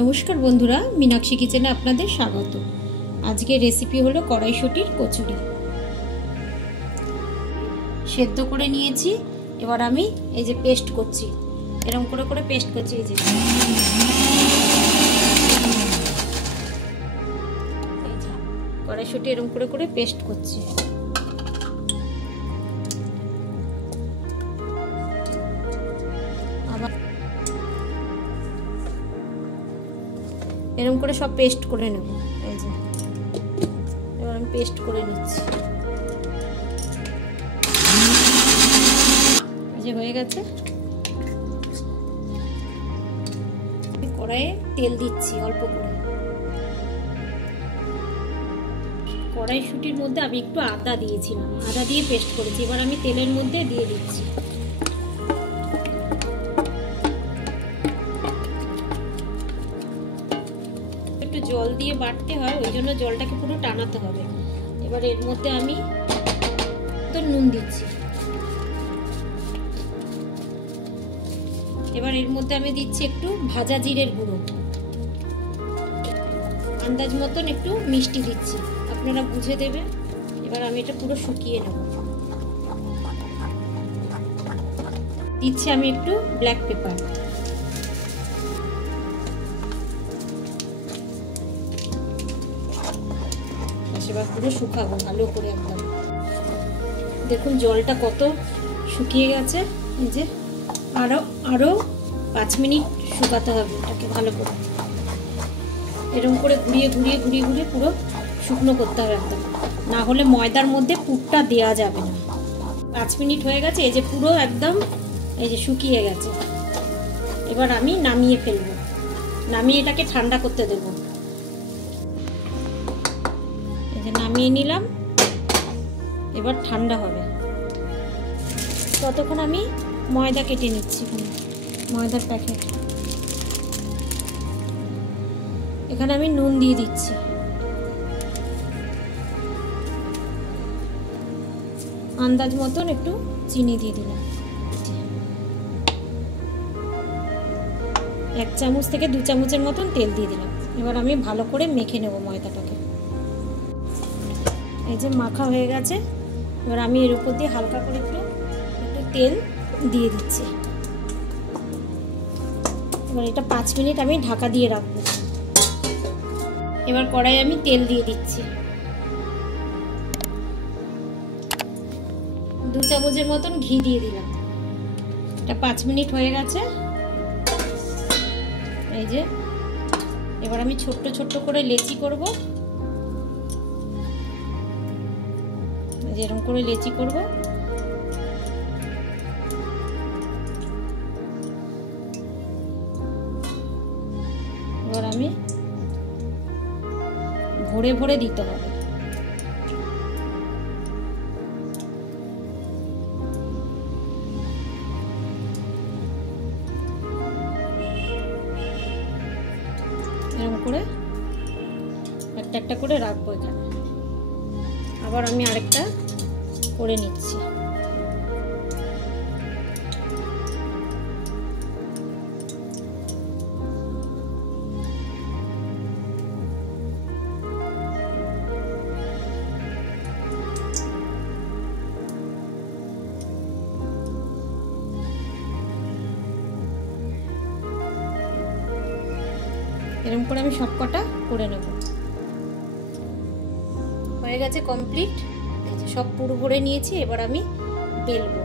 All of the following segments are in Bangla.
নমস্কার বন্ধুরা, মীনাক্ষী কিচেনে আপনাদের স্বাগত। আজকের রেসিপি হলো কড়াইশুঁটির কচুরি। সেদ্ধ করে নিয়েছি, এবার আমি এই যে পেস্ট করছি, এরকম করে করে পেস্ট করছি। এই যে কড়াইশুঁটি এরকম করে করে পেস্ট করছি। আবার এরকম করে সব পেস্ট করে নেব। এই যে এবার আমি পেস্ট করে নিচ্ছি। এই যে হয়ে গেছে। কড়াইয়ে তেল দিচ্ছি অল্প করে। কড়াইশুঁটির মধ্যে আমি একটু আদা দিয়েছিলাম, আদা দিয়ে পেস্ট করেছি। এবার আমি তেলের মধ্যে দিয়ে দিচ্ছি। একটু জল দিয়ে বাটতে হয়, ওই জন্য জলটাকে পুরো টানাতে হবে। এবার এর মধ্যে আমি তো নুন দিচ্ছি। এবার এর মধ্যে আমি দিচ্ছি একটু ভাজা জিরের গুঁড়ো, আন্দাজ মতন একটু মিষ্টি দিচ্ছি, আপনারা বুঝে দেবেন। এবার আমি এটা পুরো শুকিয়ে নেব। দিচ্ছি আমি একটু ব্ল্যাক পেপার। এবার পুরো শুকাবো ভালো করে একদম। দেখুন জলটা কত শুকিয়ে গেছে। এই যে আরো 5 মিনিট শুকাতে হবে এটাকে ভালো করে। এরকম করে ঘুরিয়ে ঘুরিয়ে ঘুরিয়ে ঘুরিয়ে পুরো শুকনো করতে হবে একদম, না হলে ময়দার মধ্যে পুরটা দেওয়া যাবে না। 5 মিনিট হয়ে গেছে। এই যে পুরো একদম এই যে শুকিয়ে গেছে। এবার আমি নামিয়ে ফেলবো, নামিয়ে এটাকে ঠান্ডা করতে দেবো। এই যে নামিয়ে নিলাম, এবার ঠান্ডা হবে। ততক্ষণ আমি ময়দা কেটে নিচ্ছি। ময়দার প্যাকেট, এখানে আমি নুন দিয়ে দিচ্ছি। আন্দাজ মতন একটু চিনি দিয়ে দিলাম। 1 চামচ থেকে 2 চামচের মতন তেল দিয়ে দিলাম। এবার আমি ভালো করে মেখে নেব ময়দাটাকে। এই যে মাখা হয়ে গেছে। এবার আমি এর উপর দিয়ে হালকা করে একটু তেল দিয়ে দিচ্ছি। এবার এটা 5 মিনিট আমি ঢাকা দিয়ে রাখবো। এবার কড়াই আমি তেল দিয়ে দিচ্ছি। 2 চামচের মতন ঘি দিয়ে দিলাম। এটা 5 মিনিট হয়ে গেছে। এই যে এবার আমি ছোট্ট ছোট্ট করে লেচি করব। এরকম করে লেচি করব। এবার আমি ভরে ভরে দিতে হবে। এরকম করে একটা একটা করে রাখবো এখানে। আবার আমি আরেকটা করে নিচ্ছি। এরকম করে আমি সবকটা করে নেব। হয়ে গেছে কমপ্লিট। এই যে সব পুরো ভরে নিয়েছি। এবার আমি বেলবো।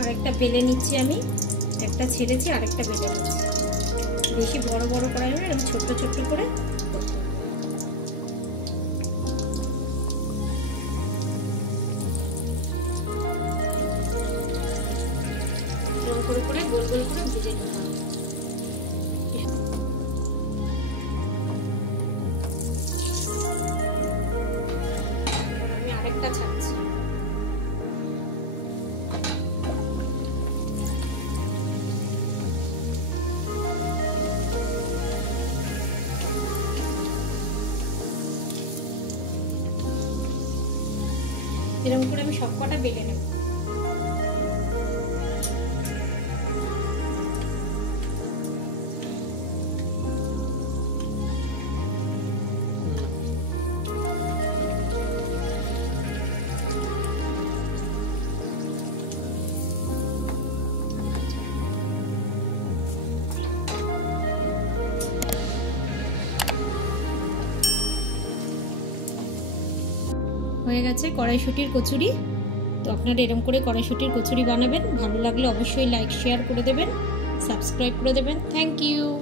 আরেকটা বেলে নিচ্ছি আমি। একটা ছেড়েছি, আরেকটা বেলে নিচ্ছি। বেশি বড় বড় করা যাবে না, ছোট্ট ছোট্ট করে করে করে গোল গোল করে ভেজে নিতে হবে। আমি আরেকটা ছাড়ছি। এরকম করে আমি সব কটা বেলে নেব। হয়ে গেছে কড়াইশুঁটির কচুরি। তো আপনারা এরকম করে কড়াইশুঁটির কচুরি বানাবেন। ভালো লাগলে অবশ্যই লাইক শেয়ার করে দেবেন, সাবস্ক্রাইব করে দেবেন। Thank you.